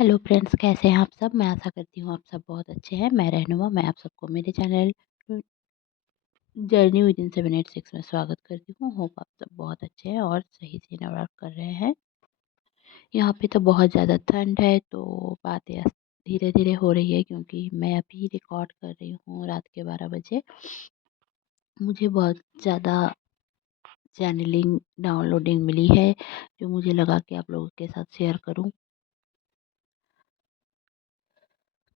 Hello friends, कैसे हैं आप सब? मैं आशा करती हूँ आप सब बहुत अच्छे हैं। मैं रहनुमा, मैं आप सबको मेरे चैनल जर्नी विदिन 786 में स्वागत करती हूँ। होप आप सब बहुत अच्छे हैं और सही से नवरात कर रहे हैं। यहाँ पे तो बहुत ज़्यादा ठंड है, तो बातें धीरे धीरे हो रही है क्योंकि मैं अभी रिकॉर्ड कर रही हूँ रात के 12 बजे। मुझे बहुत ज़्यादा चैनलिंग डाउनलोडिंग मिली है, जो मुझे लगा कि आप लोगों के साथ शेयर करूँ।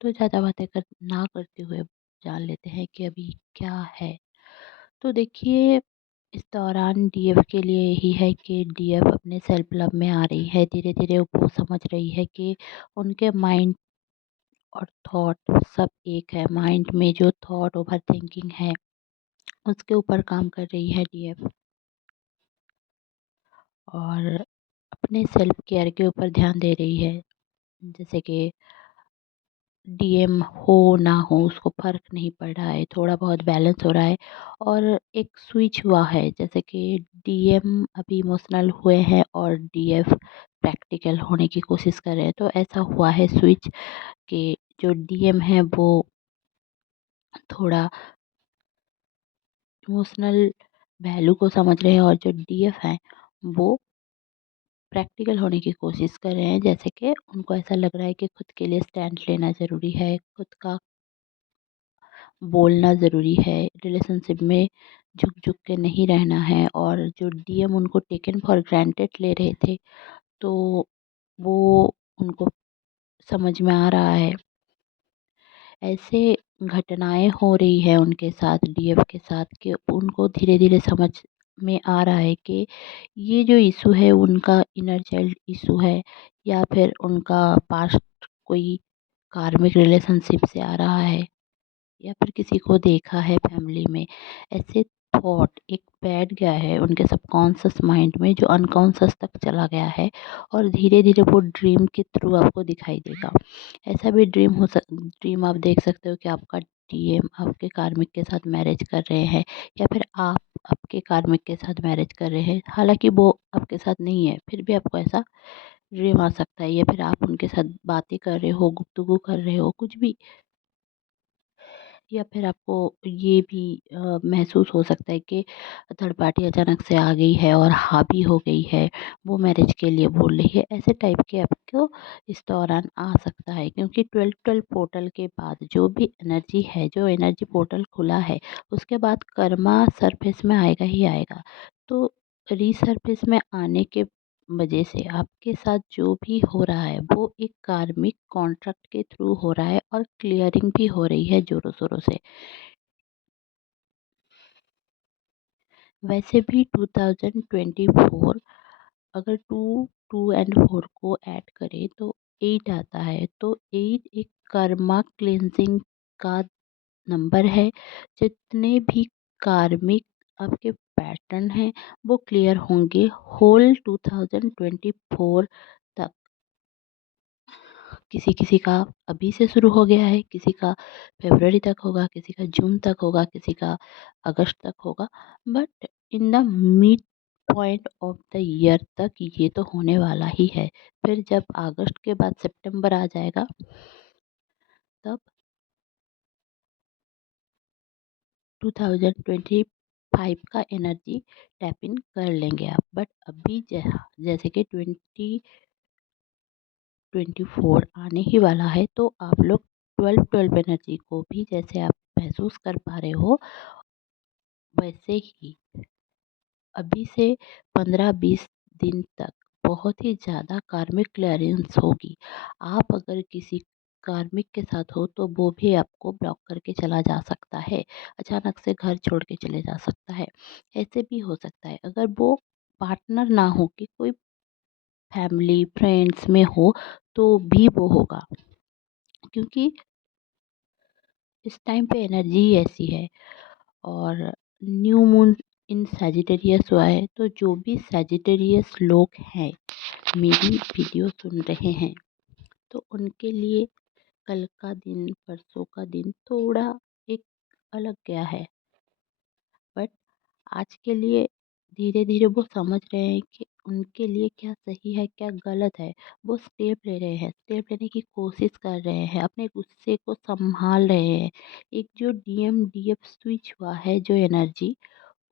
तो ज़्यादा बातें ना करते हुए जान लेते हैं कि अभी क्या है। तो देखिए, इस दौरान डीएफ के लिए यही है कि डीएफ अपने सेल्फ लव में आ रही है। धीरे धीरे वो समझ रही है कि उनके माइंड और थॉट सब एक है। माइंड में जो थॉट ओवर थिंकिंग है, उसके ऊपर काम कर रही है डीएफ, और अपने सेल्फ केयर के ऊपर ध्यान दे रही है। जैसे कि डीएम हो ना हो उसको फ़र्क नहीं पड़ रहा है, थोड़ा बहुत बैलेंस हो रहा है। और एक स्विच हुआ है, जैसे कि डीएम अभी इमोशनल हुए हैं और डीएफ प्रैक्टिकल होने की कोशिश कर रहे हैं। तो ऐसा हुआ है स्विच कि जो डीएम है वो थोड़ा इमोशनल वैल्यू को समझ रहे हैं, और जो डीएफ हैं वो प्रैक्टिकल होने की कोशिश कर रहे हैं। जैसे कि उनको ऐसा लग रहा है कि खुद के लिए स्टैंड लेना ज़रूरी है, खुद का बोलना ज़रूरी है, रिलेशनशिप में झुक-झुक के नहीं रहना है। और जो डीएम उनको टेकन फॉर ग्रांटेड ले रहे थे, तो वो उनको समझ में आ रहा है। ऐसे घटनाएँ हो रही है उनके साथ, डीएफ के साथ, कि उनको धीरे-धीरे समझ में आ रहा है कि ये जो इश्यू है उनका इनर चाइल्ड इश्यू है, या फिर उनका पास्ट कोई कार्मिक रिलेशनशिप से आ रहा है, या फिर किसी को देखा है फैमिली में। ऐसे थॉट एक बैठ गया है उनके सबकॉन्शियस माइंड में, जो अनकॉन्शियस तक चला गया है, और धीरे धीरे वो ड्रीम के थ्रू आपको दिखाई देगा। ऐसा भी ड्रीम आप देख सकते हो कि आपका डीएम आपके कार्मिक के साथ मैरिज कर रहे हैं, या फिर आप आपके कार्मिक के साथ मैरिज कर रहे हैं। हालांकि वो आपके साथ नहीं है, फिर भी आपको ऐसा ड्रीम आ सकता है, या फिर आप उनके साथ बातें कर रहे हो, गुफ्तगू कर रहे हो, कुछ भी। या फिर आपको ये भी महसूस हो सकता है कि थर्ड पार्टी अचानक से आ गई है और हावी हो गई है, वो मैरिज के लिए बोल रही है। ऐसे टाइप के आपको इस दौरान आ सकता है, क्योंकि 12-12 पोर्टल के बाद जो भी एनर्जी है, जो एनर्जी पोर्टल खुला है, उसके बाद कर्मा सरफेस में आएगा ही आएगा। तो रीसरफेस में आने के वजह से आपके साथ जो भी हो रहा है वो एक कार्मिक कॉन्ट्रैक्ट के थ्रू हो रहा है, और क्लियरिंग भी हो रही है जोरों शोरों से। वैसे भी 2024, अगर 2 एंड 4 को ऐड करें तो 8 आता है। तो 8 एक कर्मा क्लेंजिंग का नंबर है। जितने भी कार्मिक आपके पैटर्न हैं वो क्लियर होंगे होल 2024 तक। किसी-किसी का अभी से शुरू हो गया है, किसी का फ़रवरी तक होगा, किसी का जून तक होगा, किसी का अगस्त तक होगा। But in the mid point of the year तक ये तो होने वाला ही है। फिर जब अगस्त के बाद सितंबर आ जाएगा, तब 2025 का एनर्जी टैप इन कर लेंगे आप। बट अभी जैसे कि 2024 आने ही वाला है, तो आप लोग 12-12 एनर्जी को भी जैसे आप महसूस कर पा रहे हो, वैसे ही अभी से 15-20 दिन तक बहुत ही ज़्यादा कार्मिक क्लियरेंस होगी। आप अगर किसी कार्मिक के साथ हो तो वो भी आपको ब्लॉक करके चला जा सकता है, अचानक से घर छोड़ के चले जा सकता है। ऐसे भी हो सकता है अगर वो पार्टनर ना हो, कि कोई फैमिली फ्रेंड्स में हो, तो भी वो होगा, क्योंकि इस टाइम पे एनर्जी ही ऐसी है। और न्यू मून इन सैजिटेरियस हुआ है, तो जो भी सैजिटेरियस लोग हैं मेरी वीडियो सुन रहे हैं, तो उनके लिए कल का दिन, परसों का दिन थोड़ा एक अलग गया है। बट आज के लिए धीरे धीरे वो समझ रहे हैं कि उनके लिए क्या सही है, क्या गलत है, वो स्टेप ले रहे हैं, स्टेप लेने की कोशिश कर रहे हैं, अपने गुस्से को सँभाल रहे हैं। एक जो डीएम डीएफ स्विच हुआ है जो एनर्जी,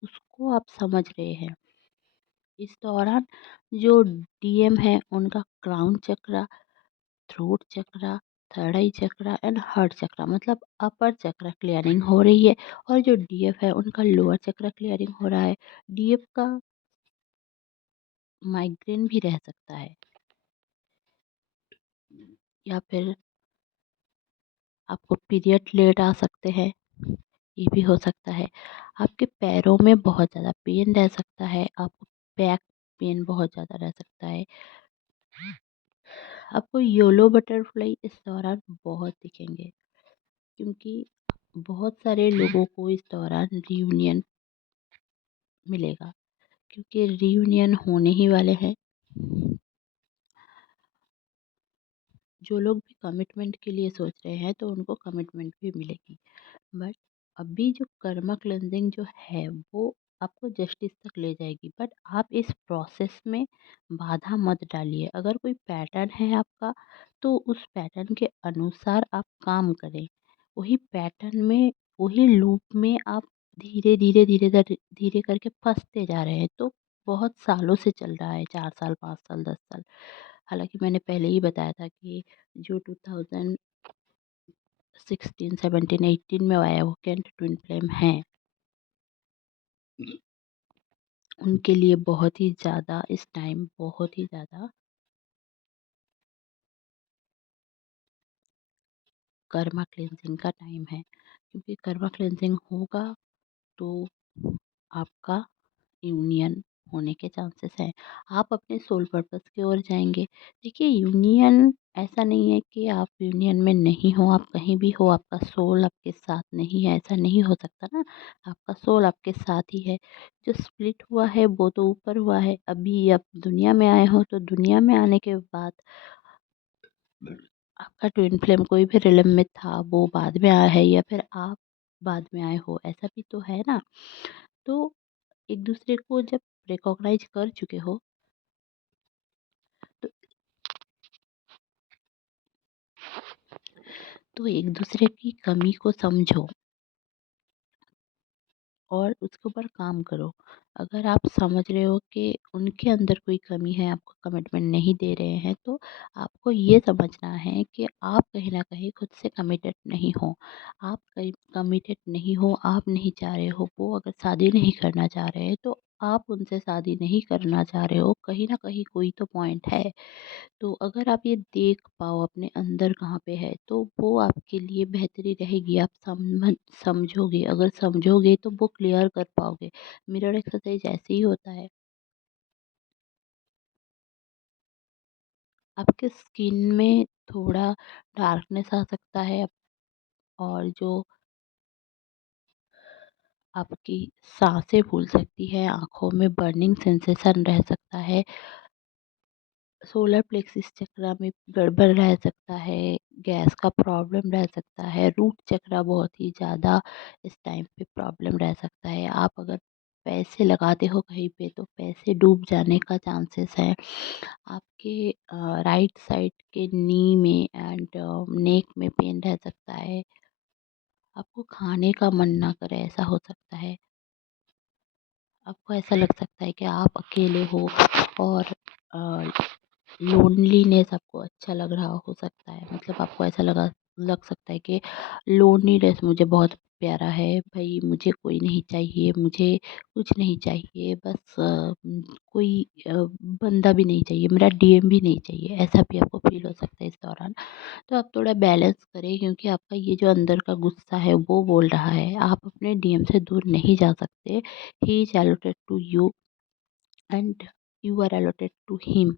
उसको आप समझ रहे हैं। इस दौरान जो डीएम है उनका crown chakra, throat chakra, third eye chakra and heart chakra मतलब अपर चक्रा क्लियरिंग हो रही है, और जो डीएफ है उनका लोअर चक्रा क्लियरिंग हो रहा है। डीएफ का माइग्रेन भी रह सकता है, या फिर आपको पीरियड लेट आ सकते हैं, ये भी हो सकता है। आपके पैरों में बहुत ज़्यादा पेन रह सकता है, आपको बैक पेन बहुत ज़्यादा रह सकता है। आपको येलो बटरफ्लाई इस दौरान बहुत दिखेंगे, क्योंकि बहुत सारे लोगों को इस दौरान रियूनियन मिलेगा, क्योंकि रियूनियन होने ही वाले हैं। जो लोग भी कमिटमेंट के लिए सोच रहे हैं तो उनको कमिटमेंट भी मिलेगी। बट अभी जो कर्मा क्लेंजिंग जो है वो आपको जस्टिस तक ले जाएगी, बट आप इस प्रोसेस में बाधा मत डालिए। अगर कोई पैटर्न है आपका तो उस पैटर्न के अनुसार आप काम करें। वही पैटर्न में, वही लूप में आप धीरे धीरे धीरे धीरे धीरे करके फंसते जा रहे हैं, तो बहुत सालों से चल रहा है, 4 साल 5 साल 10 साल। हालांकि मैंने पहले ही बताया था कि जो 2016 17 18 में वायोकेंट ट्विन फ्लेम हैं, उनके लिए बहुत ही ज़्यादा इस टाइम बहुत ही ज़्यादा कर्मा क्लेंजिंग का टाइम है, क्योंकि कर्मा क्लेंजिंग होगा तो आपका यूनियन होने के चांसेस हैं। आप अपने सोल पर्पस की ओर जाएँगे। देखिए, यूनियन ऐसा नहीं है कि आप यूनियन में नहीं हो, आप कहीं भी हो, आपका सोल आपके साथ नहीं है, ऐसा नहीं हो सकता ना। आपका सोल आपके साथ ही है। जो स्प्लिट हुआ है वो तो ऊपर हुआ है, अभी आप दुनिया में आए हो तो दुनिया में आने के बाद आपका ट्विन फ्लेम कोई भी रिलेम में था वो बाद में आया है, या फिर आप बाद में आए हो, ऐसा भी तो है ना। तो एक दूसरे को जब रिकॉग्नाइज कर चुके हो तो एक दूसरे की कमी को समझो और उसके ऊपर काम करो। अगर आप समझ रहे हो कि उनके अंदर कोई कमी है, आपको कमिटमेंट नहीं दे रहे हैं, तो आपको ये समझना है कि आप कहीं न कहीं खुद से कमिटेड नहीं हो। आप कहीं कमिटेड नहीं हो, आप नहीं चाह रहे हो, वो अगर शादी नहीं करना चाह रहे हैं, तो आप उनसे शादी नहीं करना चाह रहे हो, कहीं न कहीं कोई तो पॉइंट है। तो अगर आप ये देख पाओ अपने अंदर कहाँ पे है, तो वो आपके लिए बेहतरी रहेगी। आप समझोगे, अगर समझोगे तो वो क्लियर कर पाओगे। मिरर एक्सरसाइज ऐसे ही होता है। आपके स्किन में थोड़ा डार्कनेस आ सकता है, और जो आपकी सांसें फूल सकती है, आँखों में बर्निंग सेंसेशन रह सकता है, सोलर प्लेक्सिस चक्रा में गड़बड़ रह सकता है, गैस का प्रॉब्लम रह सकता है, रूट चक्रा बहुत ही ज़्यादा इस टाइम पे प्रॉब्लम रह सकता है। आप अगर पैसे लगाते हो कहीं पे तो पैसे डूब जाने का चांसेस है। आपके राइट साइड के नी में एंड नेक में पेन रह सकता है। आपको खाने का मन ना करे, ऐसा हो सकता है। आपको ऐसा लग सकता है कि आप अकेले हो, और अ, लोनलीनेस आपको अच्छा लग रहा हो सकता है, मतलब आपको ऐसा लग सकता है कि लोनलीनेस मुझे बहुत प्यारा है भाई, मुझे कोई नहीं चाहिए, मुझे कुछ नहीं चाहिए, बस कोई बंदा भी नहीं चाहिए, मेरा डीएम भी नहीं चाहिए, ऐसा भी आपको फील हो सकता है इस दौरान। तो आप थोड़ा बैलेंस करें, क्योंकि आपका ये जो अंदर का गुस्सा है वो बोल रहा है, आप अपने डीएम से दूर नहीं जा सकते। He is allotted to you and you are allotted to him.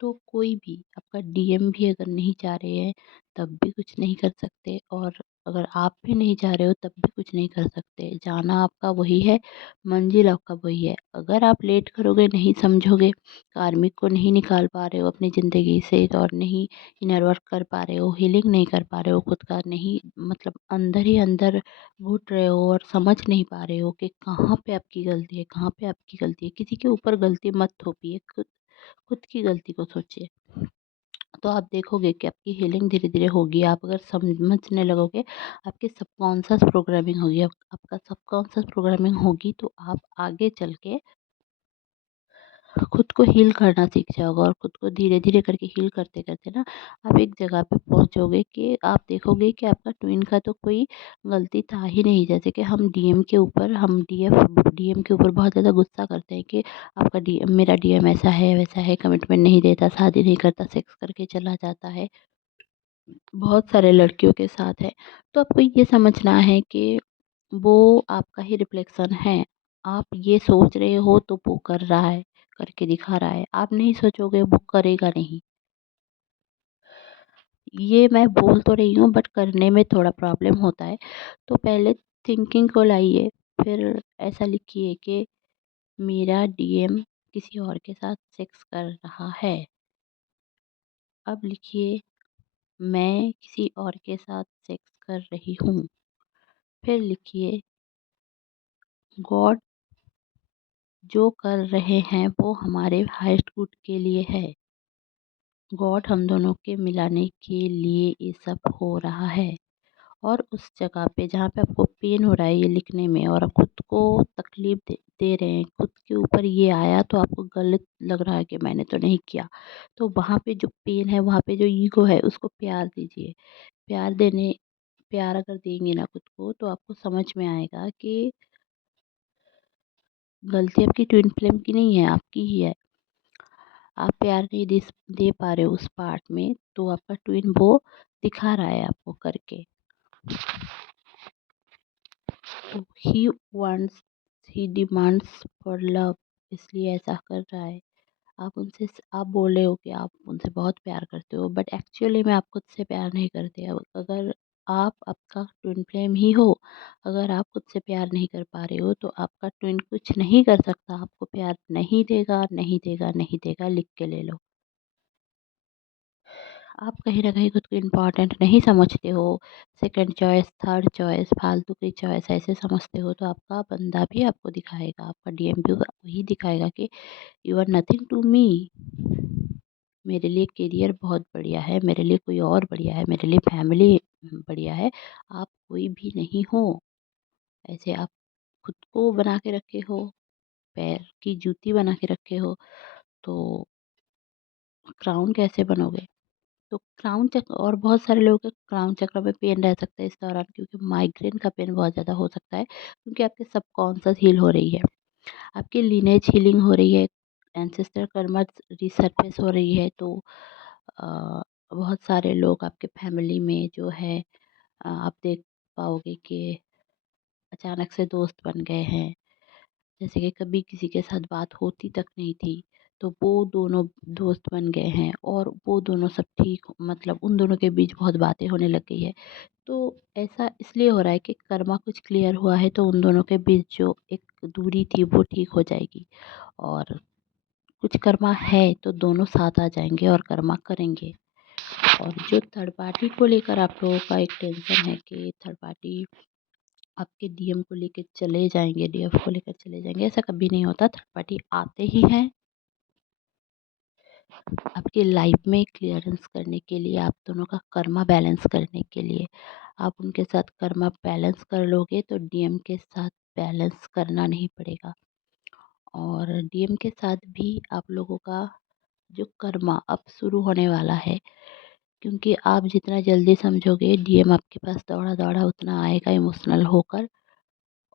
तो कोई भी आपका डीएम भी अगर नहीं चाह रहे हैं तब भी कुछ नहीं कर सकते, और अगर आप भी नहीं चाह रहे हो तब भी कुछ नहीं कर सकते। जाना आपका वही है, मंजिल आपका वही है। अगर आप लेट करोगे, नहीं समझोगे, कार्मिक को नहीं निकाल पा रहे हो अपनी ज़िंदगी से, और नहीं इनर वर्क कर पा रहे हो, हीलिंग नहीं कर पा रहे हो खुद का, नहीं मतलब अंदर ही अंदर घुट रहे हो और समझ नहीं पा रहे हो कि कहाँ पे आपकी गलती है, कहाँ पे आपकी गलती है। किसी के ऊपर गलती मत थोपिए, खुद खुद की गलती को सोचिए। तो आप देखोगे कि आपकी हीलिंग धीरे-धीरे होगी। आप अगर समझने लगोगे, आपकी सबकॉन्शियस प्रोग्रामिंग होगी। आपका सबकॉन्शियस प्रोग्रामिंग होगी तो आप आगे चल के खुद को हील करना सीख जाओगे, और खुद को धीरे-धीरे करके हील करते-करते ना आप एक जगह पे पहुँचोगे कि आप देखोगे कि आपका ट्विन का तो कोई गलती था ही नहीं। जैसे कि हम डीएम के ऊपर बहुत ज़्यादा गुस्सा करते हैं कि आपका डीएम मेरा डीएम ऐसा है, वैसा है, कमिटमेंट नहीं देता, शादी नहीं करता, सेक्स करके चला जाता है। बहुत सारे लड़कियों के साथ है। तो आपको ये समझना है कि वो आपका ही रिफ्लेक्शन है। आप ये सोच रहे हो तो वो कर रहा है, करके दिखा रहा है। आप नहीं सोचोगे, वो करेगा नहीं। ये मैं बोल तो रही हूँ बट करने में थोड़ा प्रॉब्लम होता है। तो पहले थिंकिंग को लाइए, फिर ऐसा लिखिए कि मेरा डीएम किसी और के साथ सेक्स कर रहा है। अब लिखिए मैं किसी और के साथ सेक्स कर रही हूँ। फिर लिखिए गॉड जो कर रहे हैं वो हमारे हाईएस्ट गुड के लिए है। गॉड हम दोनों के मिलाने के लिए ये सब हो रहा है। और उस जगह पे जहाँ पे आपको पेन हो रहा है ये लिखने में, और आप खुद को तकलीफ़ दे रहे हैं, खुद के ऊपर ये आया तो आपको गलत लग रहा है कि मैंने तो नहीं किया। तो वहाँ पे जो पेन है, वहाँ पे जो ईगो है उसको प्यार दीजिए। प्यार अगर देंगे ना खुद को तो आपको समझ में आएगा कि गलती आपकी ट्विन फ्लेम की नहीं है, आपकी ही है। आप प्यार नहीं दे पा रहे हो उस पार्ट में, तो आपका ट्विन वो दिखा रहा है आपको करके। तो ही डिमांड्स फॉर लव, इसलिए ऐसा कर रहा है। आप बोल रहे हो कि आप उनसे बहुत प्यार करते हो, बट एक्चुअली में आप खुद से प्यार नहीं करते। अब अगर आप आपका ट्विन फ्लेम ही हो, अगर आप खुद से प्यार नहीं कर पा रहे हो तो आपका ट्विन कुछ नहीं कर सकता, आपको प्यार नहीं देगा, नहीं देगा, नहीं देगा, लिख के ले लो। आप कहीं न कहीं खुद को इम्पोर्टेंट नहीं समझते हो, सेकंड चॉइस, थर्ड चॉइस, फालतू की चॉइस ऐसे समझते हो, तो आपका बंदा भी आपको दिखाएगा, आपका डीएम भी वही दिखाएगा कि you are nothing to me. मेरे लिए करियर बहुत बढ़िया है, मेरे लिए कोई और बढ़िया है, मेरे लिए फैमिली बढ़िया है, आप कोई भी नहीं हो। ऐसे आप खुद को बना के रखे हो, पैर की जूती बना के रखे हो, तो क्राउन कैसे बनोगे? तो क्राउन चक्र, और बहुत सारे लोगों के क्राउन चक्र में पेन रह सकता है इस दौरान, क्योंकि माइग्रेन का पेन बहुत ज़्यादा हो सकता है, क्योंकि आपके सबकॉन्शियस हील हो रही है, आपकी लीनेज हीलिंग हो रही है, एंसेस्टर कर्मा रिसर्फेस हो रही है। तो बहुत सारे लोग आपके फैमिली में जो है, आप देख पाओगे कि अचानक से दोस्त बन गए हैं। जैसे कि कभी किसी के साथ बात होती तक नहीं थी, तो वो दोनों दोस्त बन गए हैं, और वो दोनों सब ठीक, मतलब उन दोनों के बीच बहुत बातें होने लग गई है। तो ऐसा इसलिए हो रहा है कि कर्मा कुछ क्लियर हुआ है, तो उन दोनों के बीच जो एक दूरी थी वो ठीक हो जाएगी। और कुछ कर्मा है तो दोनों साथ आ जाएंगे और कर्मा करेंगे। और जो थर्ड पार्टी को लेकर आप लोगों का एक टेंशन है कि थर्ड पार्टी आपके डीएम को लेके चले जाएँगे, डीएफ को लेकर चले जाएँगे, ऐसा कभी नहीं होता। थर्ड पार्टी आते ही हैं आपकी लाइफ में क्लीयरेंस करने के लिए, आप दोनों का कर्मा बैलेंस करने के लिए। आप उनके साथ कर्मा बैलेंस कर लोगे तो डीएम के साथ बैलेंस करना नहीं पड़ेगा। और डीएम के साथ भी आप लोगों का जो कर्मा अब शुरू होने वाला है, क्योंकि आप जितना जल्दी समझोगे डीएम आपके पास दौड़ा-दौड़ा उतना आएगा इमोशनल होकर।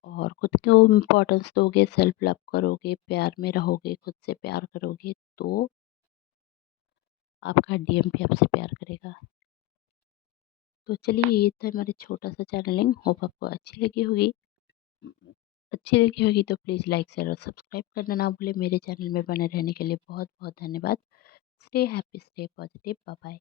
और खुद को इम्पोर्टेंस दोगे, सेल्फ लव करोगे, प्यार में रहोगे, खुद से प्यार करोगे, तो आपका डीएम भी आपसे प्यार करेगा। तो चलिए, ये था हमारे छोटा-सा चैनलिंग, होप आपको अच्छी लगी होगी तो प्लीज़ लाइक, शेयर और सब्सक्राइब करना ना भूलें। मेरे चैनल में बने रहने के लिए बहुत-बहुत धन्यवाद। Stay happy, stay positive, bye bye.